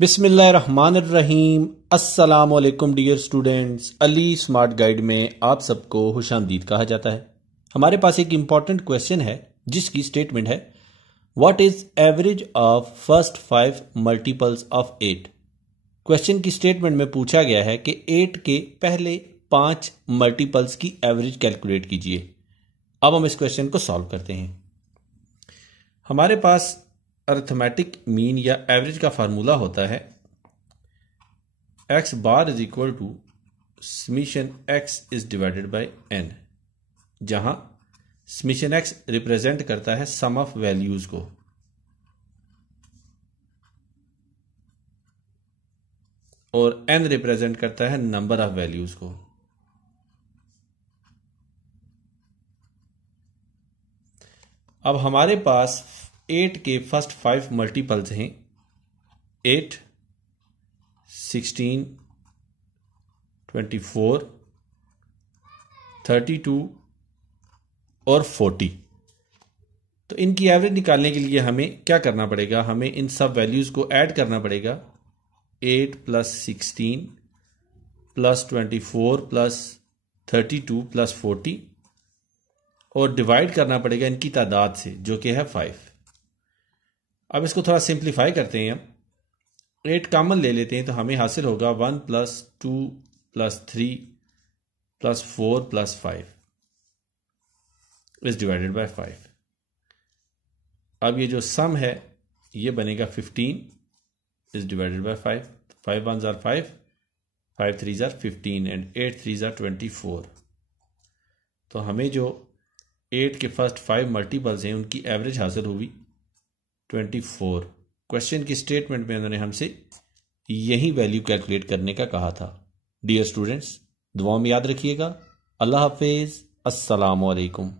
बिस्मिल्लाहिर्रहमानिर्रहीम। अस्सलामुअलैकुम dear students, Ali smart guide में आप सबको खुशामदीद कहा जाता है। हमारे पास एक इंपॉर्टेंट क्वेश्चन है जिसकी स्टेटमेंट है what is average of first 5 multiples of 8। Question की स्टेटमेंट में पूछा गया है कि 8 के पहले 5 मल्टीपल्स की एवरेज कैलकुलेट कीजिए। अब हम इस क्वेश्चन को सॉल्व करते हैं। हमारे पास अर्थमेटिक मीन या एवरेज का फार्मूला होता है x bar is equal to summation x is divided by n, जहां समीशन एक्स रिप्रेजेंट करता है सम ऑफ वैल्यूज को और एन रिप्रेजेंट करता है नंबर ऑफ वैल्यूज को। अब हमारे पास 8 के फर्स्ट 5 मल्टीपल्स हैं 8, 16, 24, 32 और 40। तो इनकी एवरेज निकालने के लिए हमें क्या करना पड़ेगा? हमें इन सब वैल्यूज को ऐड करना पड़ेगा। 8 प्लस 16 प्लस 24 प्लस 32 प्लस 40 और डिवाइड करना पड़ेगा इनकी तादाद से जो कि है 5। अब इसको थोड़ा सिंप्लीफाई करते हैं। हम 8 कॉमन ले लेते हैं तो हमें हासिल होगा 1 plus 2 plus 3 plus 4 plus 5 is divided bye 5। अब ये जो सम है ये बनेगा 15 is divided bye 5। 5 1s are 5, 5 3s are 15 and 8 3s are 24। तो हमें जो 8 के फर्स्ट 5 मल्टीपल्स हैं उनकी एवरेज हासिल हुई 24। क्वेश्चन की स्टेटमेंट में उन्होंने हमसे यही वैल्यू कैलकुलेट करने का कहा था। डियर स्टूडेंट्स, दुआ में याद रखिएगा। अल्लाह हाफिज, अस्सलामु अलैकुम।